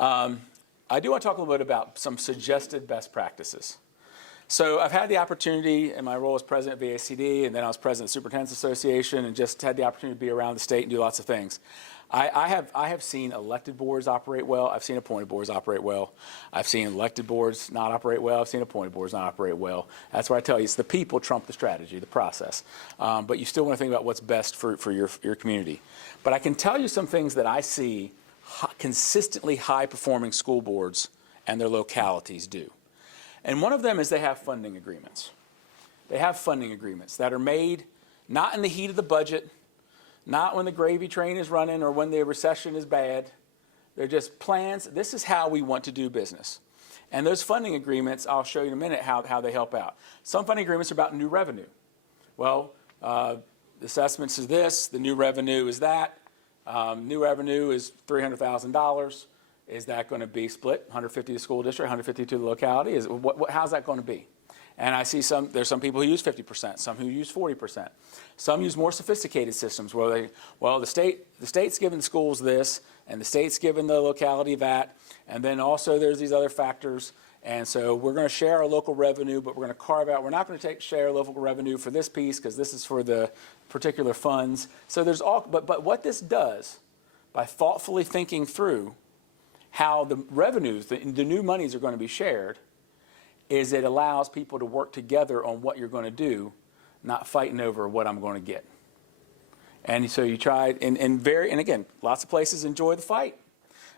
I do want to talk a little bit about some suggested best practices. So I've had the opportunity in my role as president of VACD, and then I was president of the Superintendent's Association, and just had the opportunity to be around the state and do lots of things. I have seen elected boards operate well. I've seen appointed boards operate well. I've seen elected boards not operate well. I've seen appointed boards not operate well. That's why I tell you, it's the people trump the strategy, the process. But you still want to think about what's best for your community. But I can tell you some things that I see consistently high-performing school boards and their localities do. And one of them is they have funding agreements. They have funding agreements that are made not in the heat of the budget, not when the gravy train is running or when the recession is bad. They're just plans. This is how we want to do business. And those funding agreements, I'll show you in a minute how they help out. Some funding agreements are about new revenue. Well, the assessments is this, the new revenue is that. New revenue is $300,000. Is that going to be split, 150 to the school district, 150 to the locality? How's that going to be? And I see there's some people who use 50%, some who use 40%. Some use more sophisticated systems where the state's giving the schools this, and the state's giving the locality that, and then also there's these other factors. And so we're going to share our local revenue, but we're going to carve out, we're not going to share local revenue for this piece because this is for the particular funds. So there's but what this does, by thoughtfully thinking through how the revenues, the new monies are going to be shared, is it allows people to work together on what you're going to do, not fighting over what I'm going to get. And so you try, and again, lots of places enjoy the fight,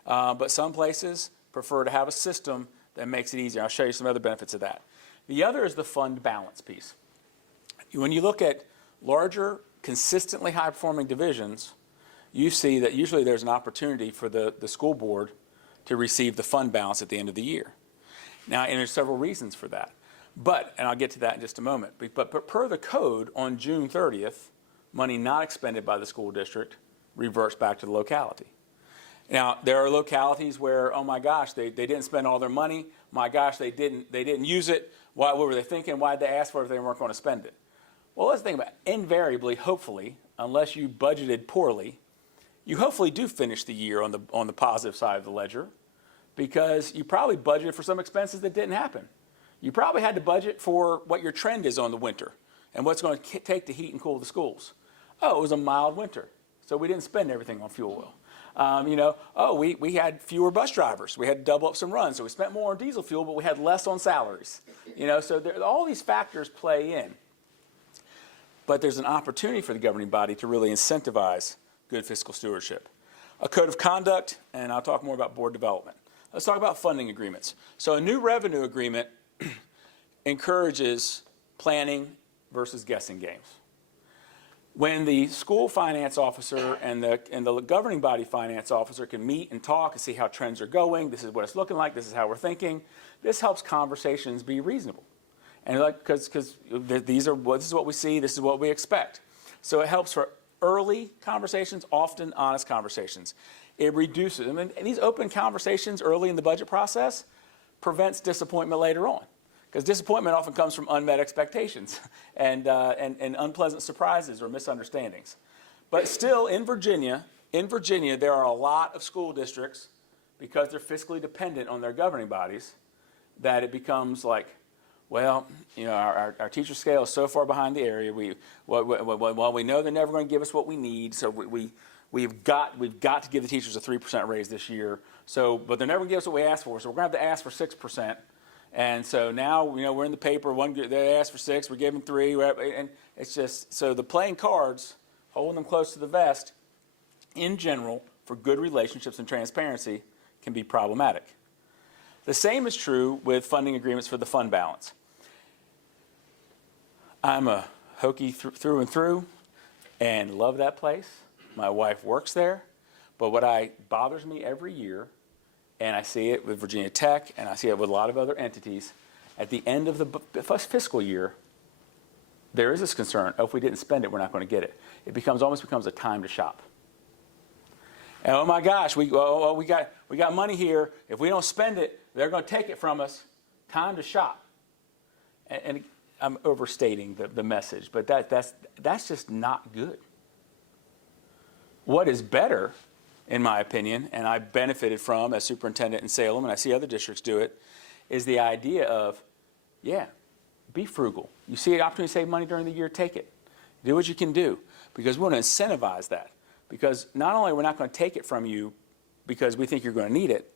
but some places prefer to have a system that makes it easier. I'll show you some other benefits of that. The other is the fund balance piece. When you look at larger, consistently high-performing divisions, you see that usually there's an opportunity for the school board to receive the fund balance at the end of the year. Now, and there's several reasons for that. And I'll get to that in just a moment. But per the code, on June 30th, money not expended by the school district reverts back to the locality. Now, there are localities where, oh my gosh, they didn't spend all their money. My gosh, they didn't use it. What were they thinking? Why did they ask for it if they weren't going to spend it? Well, let's think about it. Invariably, hopefully, unless you budgeted poorly, you hopefully do finish the year on the positive side of the ledger, because you probably budgeted for some expenses that didn't happen. You probably had to budget for what your trend is on the winter and what's going to take to heat and cool the schools. Oh, it was a mild winter, so we didn't spend everything on fuel oil. We had fewer bus drivers. We had to double up some runs, so we spent more on diesel fuel, but we had less on salaries. So all these factors play in. But there's an opportunity for the governing body to really incentivize good fiscal stewardship. A code of conduct, and I'll talk more about board development. Let's talk about funding agreements. So a new revenue agreement encourages planning versus guessing games. When the school finance officer and the governing body finance officer can meet and talk and see how trends are going, this is what it's looking like, this is how we're thinking, this helps conversations be reasonable. And because this is what we see, this is what we expect. So it helps for early conversations, often honest conversations. It reduces, and these open conversations early in the budget process prevents disappointment later on. Because disappointment often comes from unmet expectations and unpleasant surprises or misunderstandings. But still, in Virginia, there are a lot of school districts, because they're fiscally dependent on their governing bodies, that it becomes like, well, our teacher scale is so far behind the area. We know they're never going to give us what we need, so we've got to give the teachers a 3% raise this year. But they're never going to give us what we asked for, so we're going to have to ask for 6%. And so now, we're in the paper. They asked for 6, we gave them 3, and it's just so the playing cards, holding them close to the vest, in general, for good relationships and transparency, can be problematic. The same is true with funding agreements for the fund balance. I'm a Hokie through and through, and love that place. My wife works there, but what bothers me every year, and I see it with Virginia Tech, and I see it with a lot of other entities, at the end of the fiscal year, there is this concern, if we didn't spend it, we're not going to get it. It almost becomes a time to shop. And oh my gosh, we got money here. If we don't spend it, they're going to take it from us. Time to shop. And I'm overstating the message, but that's just not good. What is better in my opinion, and I benefited from as superintendent in Salem, and I see other districts do it, is the idea of, yeah, be frugal. You see an opportunity to save money during the year, take it. Do what you can do, because we want to incentivize that. Because not only are we not going to take it from you because we think you're going to need it,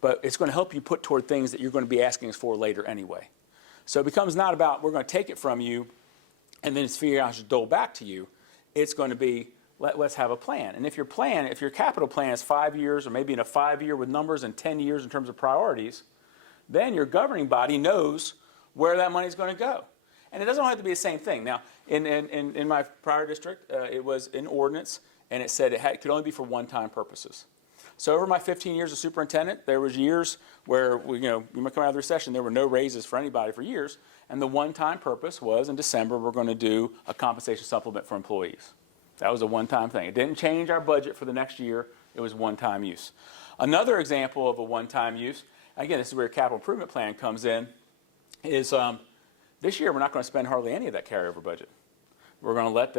but it's going to help you put toward things that you're going to be asking us for later anyway. So it becomes not about we're going to take it from you and then it's figure out how to dole back to you. It's going to be let's have a plan. And if your capital plan is 5 years or maybe in a 5-year with numbers and 10 years in terms of priorities, then your governing body knows where that money is going to go. And it doesn't have to be the same thing. Now, in my prior district, it was in ordinance, and it said it could only be for one-time purposes. So over my 15 years as superintendent, there was years where we might come out of the recession, there were no raises for anybody for years, and the one-time purpose was in December we're going to do a compensation supplement for employees. That was a one-time thing. It didn't change our budget for the next year. It was one-time use. Another example of a one-time use, again, this is where your capital improvement plan comes in, is this year we're not going to spend hardly any of that carryover budget. We're going to let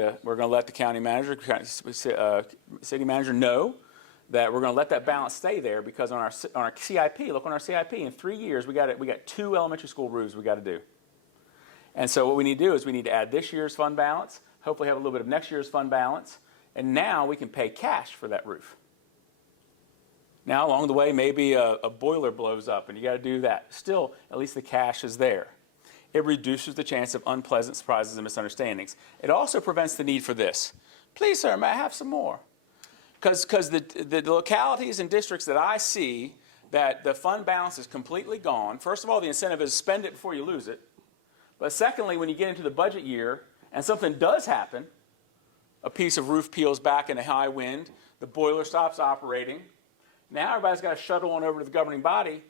the county manager, city manager know that we're going to let that balance stay there because on our CIP, look on our CIP, in 3 years we got 2 elementary school roofs we got to do. And so what we need to do is we need to add this year's fund balance, hopefully have a little bit of next year's fund balance, and now we can pay cash for that roof. Now along the way maybe a boiler blows up and you got to do that. Still, at least the cash is there. It reduces the chance of unpleasant surprises and misunderstandings. It also prevents the need for this. Please, sir, may I have some more? Because the localities and districts that I see that the fund balance is completely gone, first of all, the incentive is spend it before you lose it. But secondly, when you get into the budget year and something does happen, a piece of roof peels back in a high wind, the boiler stops operating, now everybody's got to shuttle on over to the governing body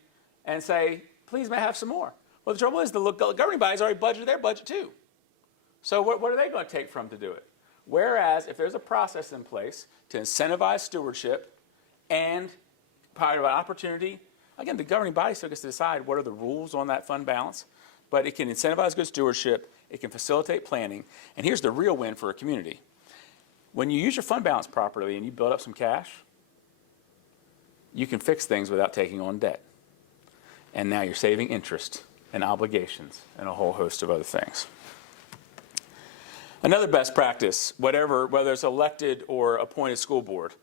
and say, please, may I have some more? Well, the trouble is the governing body's already budgeted their budget too. So what are they going to take from to do it? Whereas if there's a process in place to incentivize stewardship and provide an opportunity, again, the governing body still gets to decide what are the rules on that fund balance, but it can incentivize good stewardship, it can facilitate planning, and here's the real win for a community. When you use your fund balance properly and you build up some cash, you can fix things without taking on debt. And now you're saving interest and obligations and a whole host of other things. Another best practice, whether it's elected or appointed school board,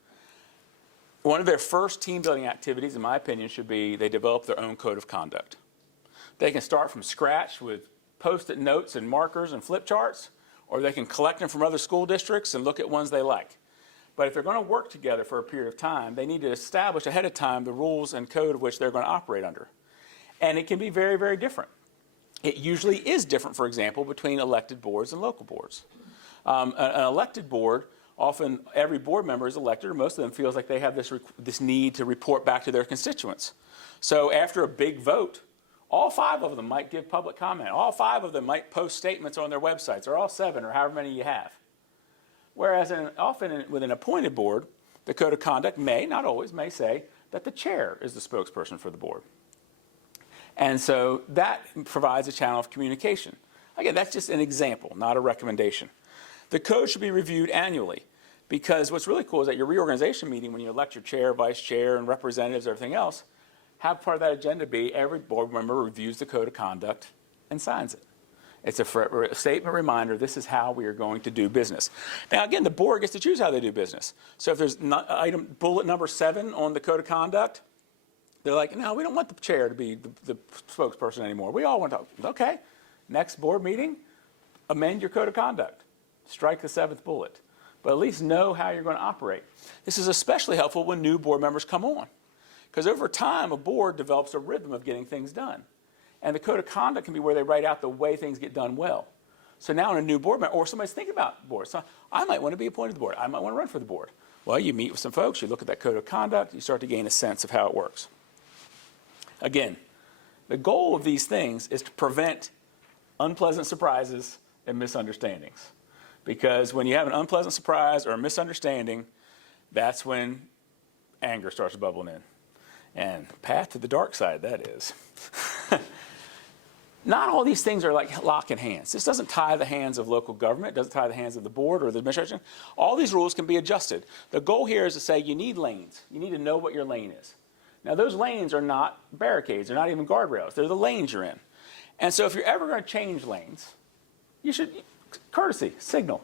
one of their first team building activities, in my opinion, should be they develop their own code of conduct. They can start from scratch with post-it notes and markers and flip charts, or they can collect them from other school districts and look at ones they like. But if they're going to work together for a period of time, they need to establish ahead of time the rules and code of which they're going to operate under. And it can be very, very different. It usually is different, for example, between elected boards and local boards. An elected board, often every board member is elected, or most of them feels like they have this need to report back to their constituents. So after a big vote, all 5 of them might give public comment. All 5 of them might post statements on their websites, or all 7, or however many you have. Whereas with an appointed board, the code of conduct may, not always, may say that the chair is the spokesperson for the board. And so that provides a channel of communication. Again, that's just an example, not a recommendation. The code should be reviewed annually because what's really cool is at your reorganization meeting when you elect your chair, vice chair, and representatives, everything else, have part of that agenda be every board member reviews the code of conduct and signs it. It's a statement reminder, this is how we are going to do business. Now, again, the board gets to choose how they do business. So if there's bullet number 7 on the code of conduct, they're like, no, we don't want the chair to be the spokesperson anymore. We all want to, okay, next board meeting, amend your code of conduct. Strike the 7th bullet. But at least know how you're going to operate. This is especially helpful when new board members come on. Because over time, a board develops a rhythm of getting things done. And the code of conduct can be where they write out the way things get done well. So now when a new board member, or somebody's thinking about boards, so I might want to be appointed to the board. I might want to run for the board. Well, you meet with some folks, you look at that code of conduct, you start to gain a sense of how it works. Again, the goal of these things is to prevent unpleasant surprises and misunderstandings. Because when you have an unpleasant surprise or a misunderstanding, that's when anger starts bubbling in. And path to the dark side, that is. Not all these things are like lock in hands. This doesn't tie the hands of local government, doesn't tie the hands of the board or the administration. All these rules can be adjusted. The goal here is to say you need lanes. You need to know what your lane is. Now, those lanes are not barricades. They're not even guardrails. They're the lanes you're in. And so if you're ever going to change lanes, you should, courtesy, signal.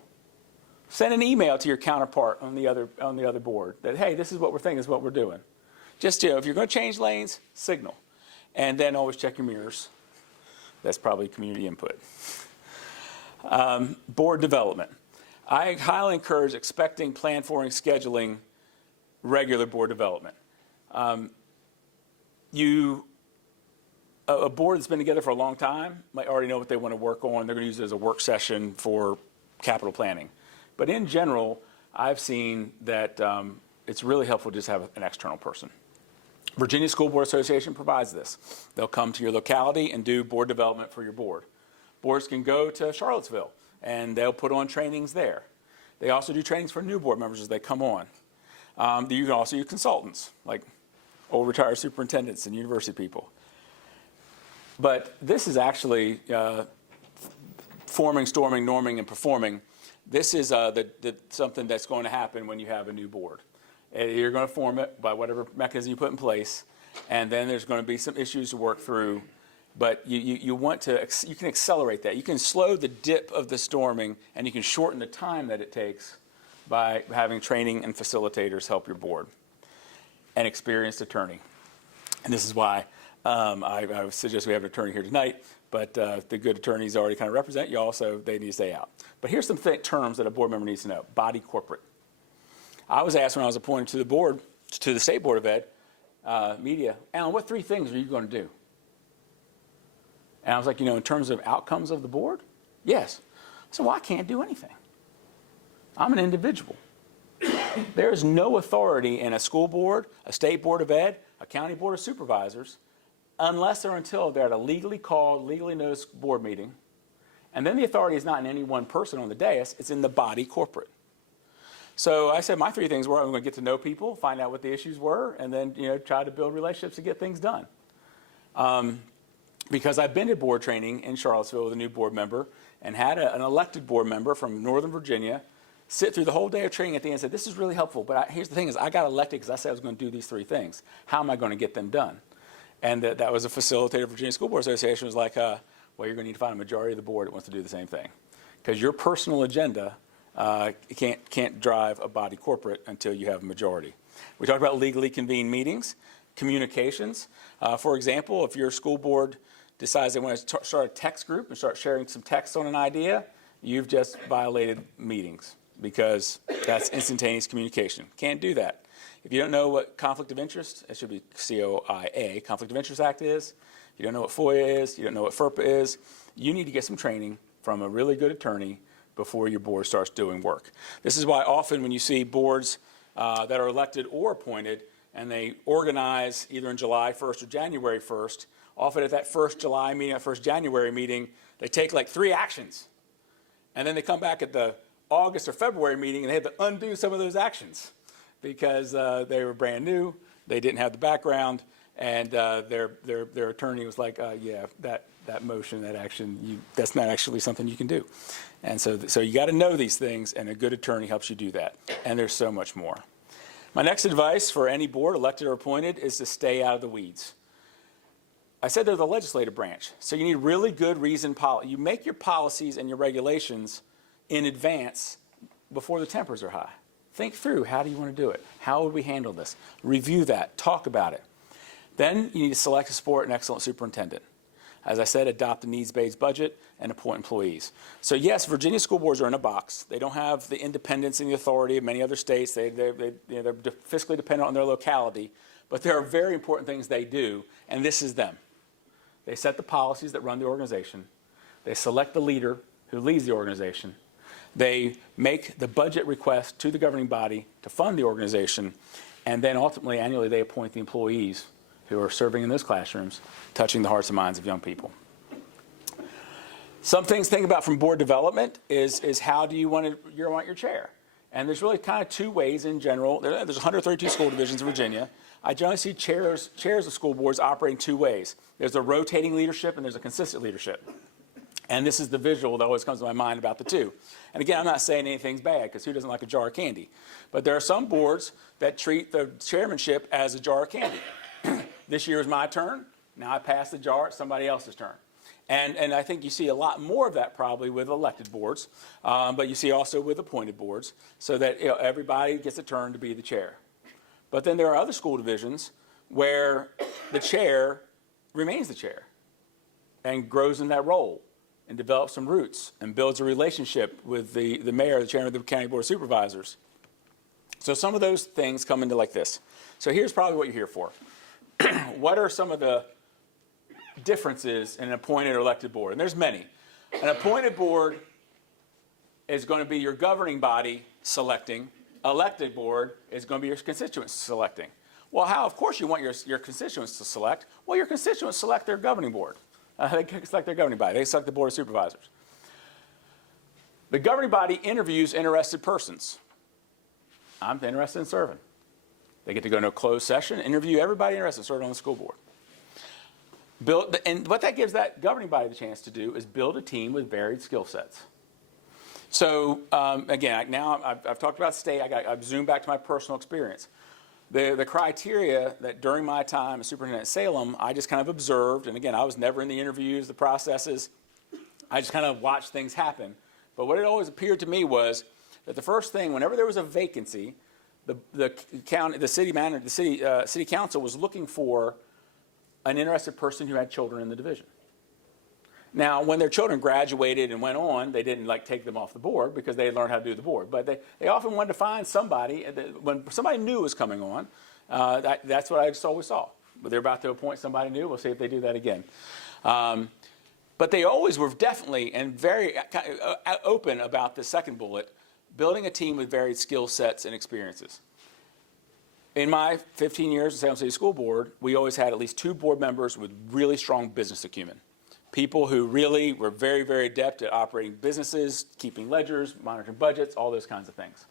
Send an email to your counterpart on the other board that, hey, this is what we're thinking, this is what we're doing. Just, if you're going to change lanes, signal. And then always check your mirrors. That's probably community input. Board development. I highly encourage expecting, plan for, and scheduling regular board development. A board that's been together for a long time might already know what they want to work on. They're going to use it as a work session for capital planning. But in general, I've seen that it's really helpful to just have an external person. Virginia School Board Association provides this. They'll come to your locality and do board development for your board. Boards can go to Charlottesville, and they'll put on trainings there. They also do trainings for new board members as they come on. You can also use consultants, like old retired superintendents and university people. But this is actually forming, storming, norming, and performing. This is something that's going to happen when you have a new board. You're going to form it by whatever mechanism you put in place, and then there's going to be some issues to work through. But you can accelerate that. You can slow the dip of the storming, and you can shorten the time that it takes by having training and facilitators help your board. An experienced attorney. And this is why I would suggest we have an attorney here tonight, but the good attorneys already kind of represent you all, so they need to stay out. But here's some terms that a board member needs to know. Body corporate. I was asked when I was appointed to the board, to the State Board of Ed, media, Alan, what 3 things are you going to do? And I was like, in terms of outcomes of the board? Yes. So I can't do anything. I'm an individual. There is no authority in a school board, a state board of ed, a county board of supervisors, unless or until they're at a legally called, legally noticed board meeting. And then the authority is not in any one person on the dais, it's in the body corporate. So I said my 3 things were I'm going to get to know people, find out what the issues were, and then try to build relationships to get things done. Because I've been to board training in Charlottesville with a new board member and had an elected board member from Northern Virginia sit through the whole day of training at the end and said, this is really helpful, but here's the thing is I got elected because I said I was going to do these 3 things. How am I going to get them done? And that was a facilitator of Virginia School Board Association was like, well, you're going to need to find a majority of the board that wants to do the same thing. Because your personal agenda can't drive a body corporate until you have a majority. We talked about legally convened meetings, communications. For example, if your school board decides they want to start a text group and start sharing some text on an idea, you've just violated meetings because that's instantaneous communication. Can't do that. If you don't know what conflict of interest, it should be COIA, Conflict of Interest Act is, you don't know what FOIA is, you don't know what FERPA is, you need to get some training from a really good attorney before your board starts doing work. This is why often when you see boards that are elected or appointed and they organize either in July 1st or January 1st, often at that first July meeting, that first January meeting, they take like 3 actions. And then they come back at the August or February meeting and they have to undo some of those actions because they were brand new, they didn't have the background, and their attorney was like, yeah, that motion, that action, that's not actually something you can do. And so you got to know these things, and a good attorney helps you do that. And there's so much more. My next advice for any board, elected or appointed, is to stay out of the weeds. I said they're the legislative branch, so you need really good reasoned policy. You make your policies and your regulations in advance before the tempers are high. Think through, how do you want to do it? How would we handle this? Review that, talk about it. Then you need to select, support an excellent superintendent. As I said, adopt a needs-based budget and appoint employees. So yes, Virginia school boards are in a box. They don't have the independence and the authority of many other states. They're fiscally dependent on their locality, but there are very important things they do, and this is them. They set the policies that run the organization. They select the leader who leads the organization. They make the budget request to the governing body to fund the organization, and then ultimately, annually, they appoint the employees who are serving in those classrooms, touching the hearts and minds of young people. Some things to think about from board development is how do you want your chair? And there's really kind of two ways in general. There's 132 school divisions in Virginia. I generally see chairs of school boards operating two ways. There's a rotating leadership and there's a consistent leadership. And this is the visual that always comes to my mind about the two. And again, I'm not saying anything's bad, because who doesn't like a jar of candy? But there are some boards that treat the chairmanship as a jar of candy. This year is my turn. Now I pass the jar, it's somebody else's turn. And I think you see a lot more of that probably with elected boards, but you see also with appointed boards, so that everybody gets a turn to be the chair. But then there are other school divisions where the chair remains the chair and grows in that role and develops some roots and builds a relationship with the mayor, the chairman of the county board of supervisors. So some of those things come into like this. So here's probably what you're here for. What are some of the differences in an appointed or elected board? And there's many. An appointed board is going to be your governing body selecting. Elected board is going to be your constituents selecting. Well, how? Of course you want your constituents to select. Well, your constituents select their governing board. They select their governing body. They select the board of supervisors. The governing body interviews interested persons. I'm interested in serving. They get to go into a closed session, interview everybody interested in serving on the school board. And what that gives that governing body the chance to do is build a team with varied skill sets. So again, now I've talked about state. I've zoomed back to my personal experience. The criteria that during my time as superintendent at Salem, I just kind of observed, and again, I was never in the interviews, the processes. I just kind of watched things happen. But what it always appeared to me was that the first thing, whenever there was a vacancy, the city council was looking for an interested person who had children in the division. Now, when their children graduated and went on, they didn't take them off the board because they had learned how to do the board. But they often wanted to find somebody, when somebody new was coming on, that's what I just always saw. But they're about to appoint somebody new. We'll see if they do that again. But they always were definitely and very open about the second bullet, building a team with varied skill sets and experiences. In my 15 years at Salem City School Board, we always had at least 2 board members with really strong business acumen. People who really were very, very adept at operating businesses, keeping ledgers, monitoring budgets, all those kinds of things.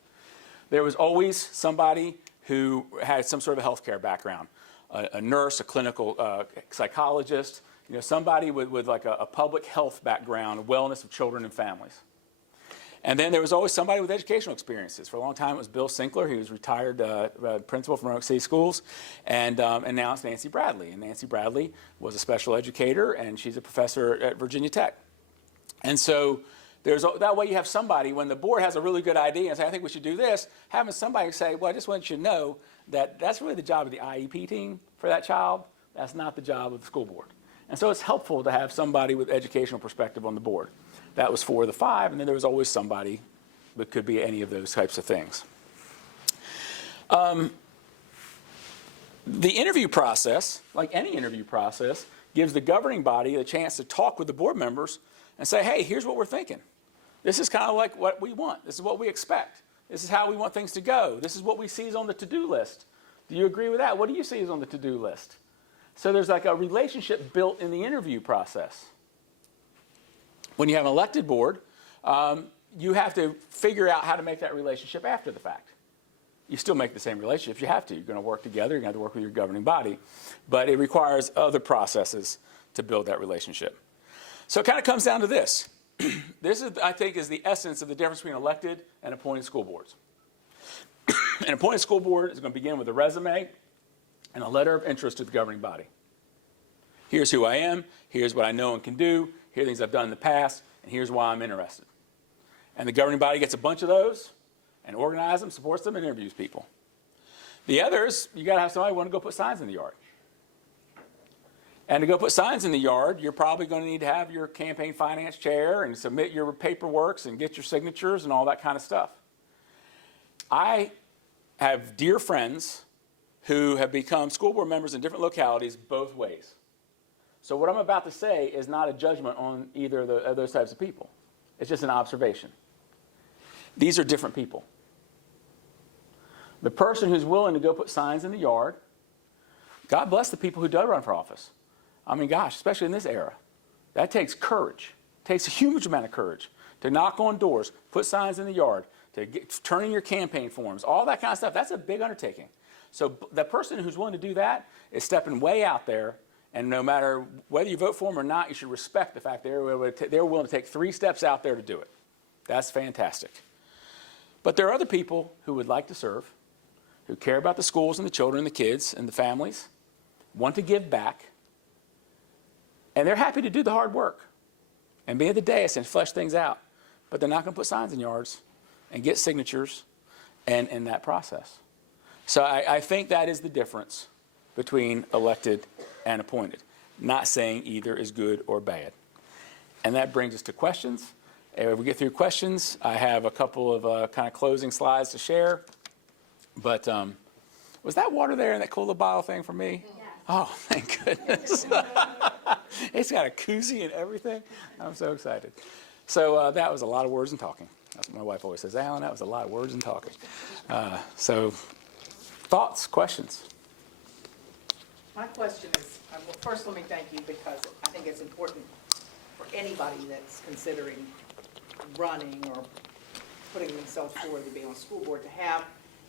There was always somebody who had some sort of a healthcare background, a nurse, a clinical psychologist, somebody with like a public health background, wellness of children and families. And then there was always somebody with educational experiences. For a long time, it was Bill Sinkler. He was retired principal from Roanoke City Schools. And now it's Nancy Bradley. And Nancy Bradley was a special educator, and she's a professor at Virginia Tech. And so that way you have somebody, when the board has a really good idea and say, I think we should do this, having somebody say, well, I just want you to know that that's really the job of the IEP team for that child. That's not the job of the school board. And so it's helpful to have somebody with educational perspective on the board. That was 4 of the 5, and then there was always somebody that could be any of those types of things. The interview process, like any interview process, gives the governing body the chance to talk with the board members and say, hey, here's what we're thinking. This is kind of like what we want. This is what we expect. This is how we want things to go. This is what we see is on the to-do list. Do you agree with that? What do you see is on the to-do list? So there's like a relationship built in the interview process. When you have an elected board, you have to figure out how to make that relationship after the fact. You still make the same relationship. You have to. You're going to work together. You're going to have to work with your governing body. But it requires other processes to build that relationship. So it kind of comes down to this. This, I think, is the essence of the difference between elected and appointed school boards. An appointed school board is going to begin with a resume and a letter of interest to the governing body. Here's who I am. Here's what I know and can do. Here are things I've done in the past, and here's why I'm interested. And the governing body gets a bunch of those and organizes them, supports them, and interviews people. The others, you got to have somebody who want to go put signs in the yard. And to go put signs in the yard, you're probably going to need to have your campaign finance chair and submit your paperwork and get your signatures and all that kind of stuff. I have dear friends who have become school board members in different localities both ways. So what I'm about to say is not a judgment on either of those types of people. It's just an observation. These are different people. The person who's willing to go put signs in the yard, God bless the people who do run for office. I mean, gosh, especially in this era. That takes courage. It takes a huge amount of courage to knock on doors, put signs in the yard, turning your campaign forms, all that kind of stuff. That's a big undertaking. So the person who's willing to do that is stepping way out there, and no matter whether you vote for them or not, you should respect the fact they're willing to take 3 steps out there to do it. That's fantastic. But there are other people who would like to serve, who care about the schools and the children and the kids and the families, want to give back, and they're happy to do the hard work and be at the dais and flesh things out. But they're not going to put signs in yards and get signatures and in that process. So I think that is the difference between elected and appointed. Not saying either is good or bad. And that brings us to questions. If we get through questions, I have a couple of kind of closing slides to share. But was that water there in that cool little bottle thing for me? Yeah. Oh, thank goodness. It's got a koozie and everything. I'm so excited. So that was a lot of words and talking. That's what my wife always says, Alan, that was a lot of words and talking. So thoughts, questions? My question is, well, first let me thank you because I think it's important for anybody that's considering running or putting themselves forward to be on a school board to have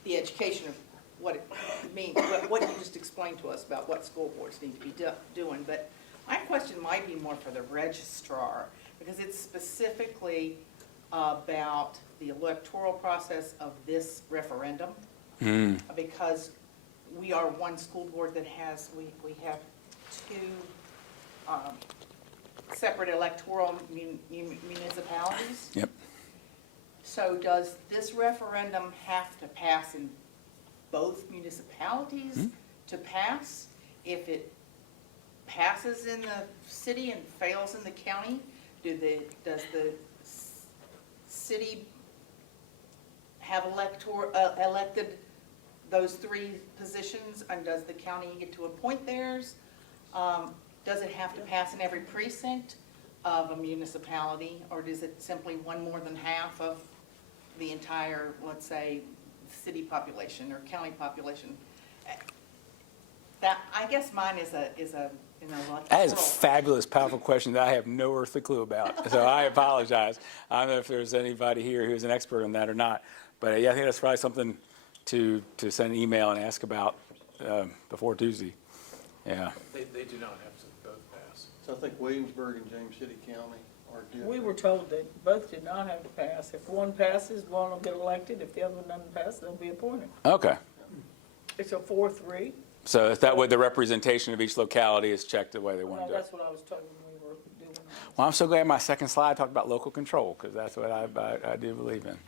the education of what it means, what you just explained to us about what school boards need to be doing. But my question might be more for the registrar because it's specifically about the electoral process of this referendum. Because we are one school board that has, we have 2 separate electoral municipalities. Yep. So does this referendum have to pass in both municipalities to pass? If it passes in the city and fails in the county, does the city have elected those 3 positions, and does the county get to appoint theirs? Does it have to pass in every precinct of a municipality, or is it simply one more than half of the entire, let's say, city population or county population? That, I guess mine is a That is a fabulous, powerful question that I have no earthly clue about. So I apologize. I don't know if there's anybody here who's an expert on that or not. But yeah, I think that's probably something to send an email and ask about before Tuesday. Yeah. They do not have to both pass. So I think Williamsburg and James City County are doing. We were told that both did not have to pass. If one passes, one will get elected. If the other one doesn't pass, they'll be appointed. Okay. It's a 4-3. So if that way the representation of each locality is checked the way they want Well, to do it. that's what I was told when we were doing that. Well, I'm so glad my second slide talked about local control, because that's what I do believe in.